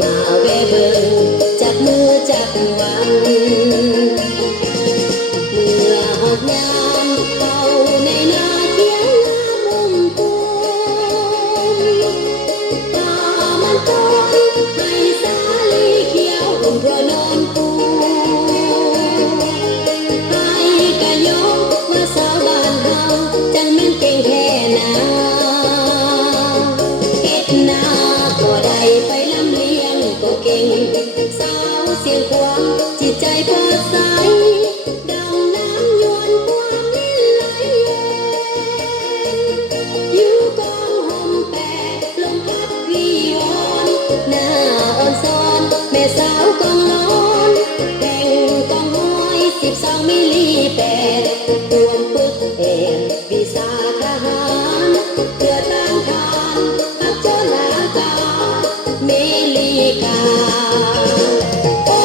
มาแวะเบิ่งจับมือจับหวังเมื่อหอบยามเข้าในนาเคียงนามุมตูมตามันคอยให้สาลีเขียวอุ่นเพราะนอนปูให้กะยงมาสาวบ้านเฮาจังแม่นเก่งแท้นาเฮ็ดนาก็ได้ไปลำเลียงก็เก่งสาวเสียงควงจิตใจเปิดใสดำน้ำยวนความมิไหลเย็นอยู่กองห่มแปดลมพัดวีวอนหน้าอ่อนซ้อนแม่สาวกองร้อนแห่งกองห้อย12มิลลิแปดรวมปึกเอนวิสาทหารเพื่อต้านทานทัพโจรลากาเมลีกาโอ้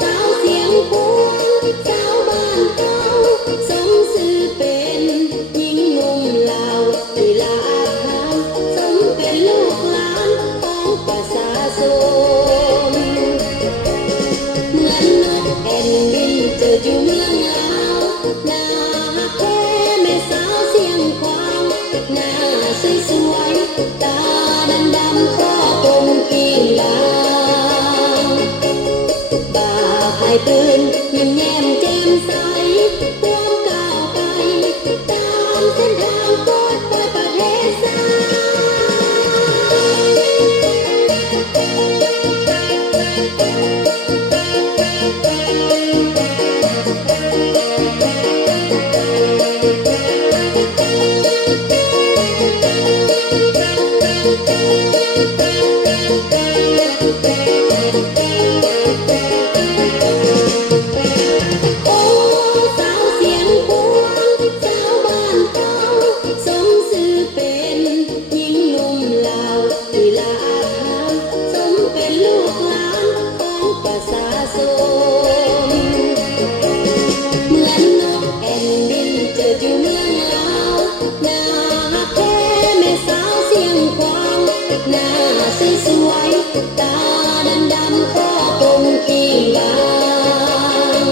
สาวเสียงพวงสาวบ้านเฮาสมชื่อเป็นหญิงหนุ่มลาวลีลาอาถรรพ์สมเป็นลูกหลานของประชาชนเหมือนนกแอ่นบินเจออยู่เมืองลาวหน้าฮักแท้แม่สาวเสียงควางหน้าสวยๆตาดำๆข้อกลมเกียงลางบ่าพายปืนยิ้มแย้มแจ่มใสความก้าวไปตามเส้นทางปลอดภัยประเทศไทโอ้สาวเสียงพวงสาวบ้านเฮาสมชื่อเป็นหญิงหนุ่มลาวลีลาอาถรรพ์สมเป็นลูกหลานของประชาชนเหมือนนกแอ่นบินเจออยู่เมืองลาวหน้าฮักแท้แม่สาวเสียงควางหน้าสวยๆตาดำๆข้อกลมเกียงบาง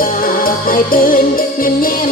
บ่าพายปืนยิ้มแย้ม